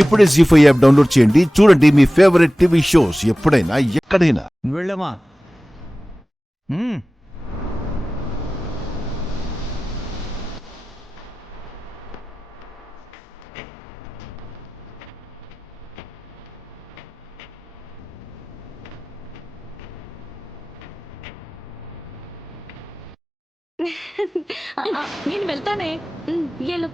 ఇప్పుడే జీ5 app download చేయండి. చూడండి మీ ఫేవరెట్ టీవీ షోస్ ఎప్పుడైనా ఎక్కడైనా. వెళ్ళమా నేను వెళ్తానే. వెళ్ళు.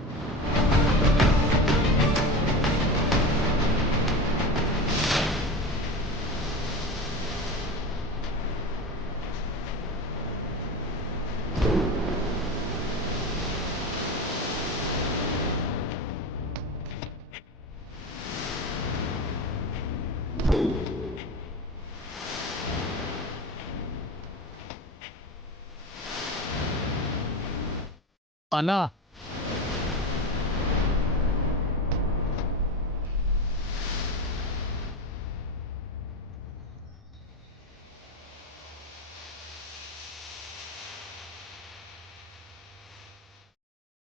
అన్నా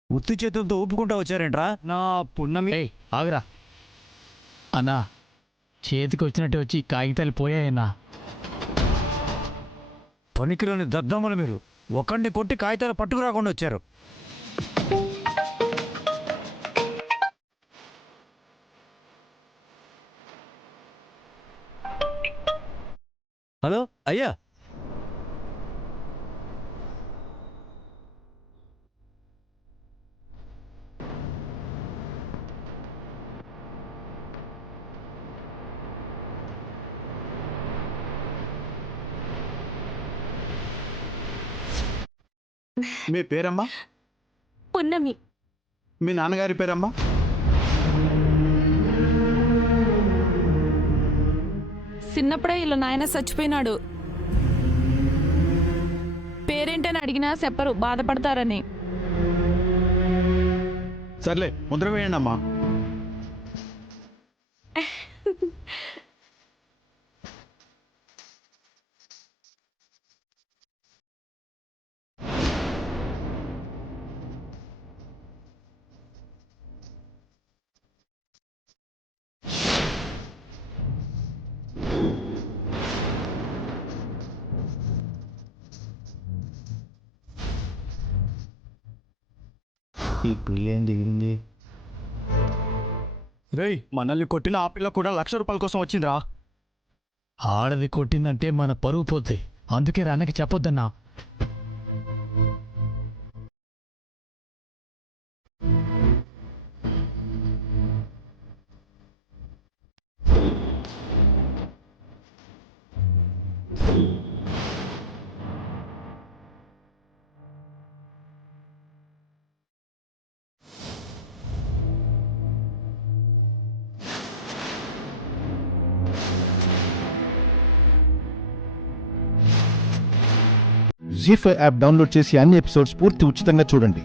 ఉత్తి చేతులతో ఊపుకుంటా వచ్చారేంట్రా నా పున్నమి. ఆగురా అన్నా, చేతికి వచ్చినట్టు వచ్చి కాగితాలు పోయాయన్నా. పనికిలోని దద్దమ్మలు మీరు ఒకడిని కొట్టి కాగితాలు పట్టుకురాకుండా వచ్చారు. హలో అయ్యా, మీ పేరమ్మా? పున్నమి. మీ నాన్నగారి పేరమ్మా? చిన్నప్పుడే ఇలా నాయన చచ్చిపోయినాడు. పేరేంటని అడిగినా చెప్పరు, బాధపడతారని. సర్లే, ముద్ర వేయండి అమ్మా. ఈ పిల్ల ఏం దిగింది? రేయ్, మనల్ని కొట్టిన ఆ పిల్ల కూడా ₹1,00,000 కోసం వచ్చిందిరా. ఆడది కొట్టిందంటే మన పరువు పోతాయి. అందుకే రాన్నకి చెప్పొద్దన్నా. జీ5 యాప్ డౌన్లోడ్ చేసి అన్ని ఎపిసోడ్స్ పూర్తి ఉచితంగా చూడండి.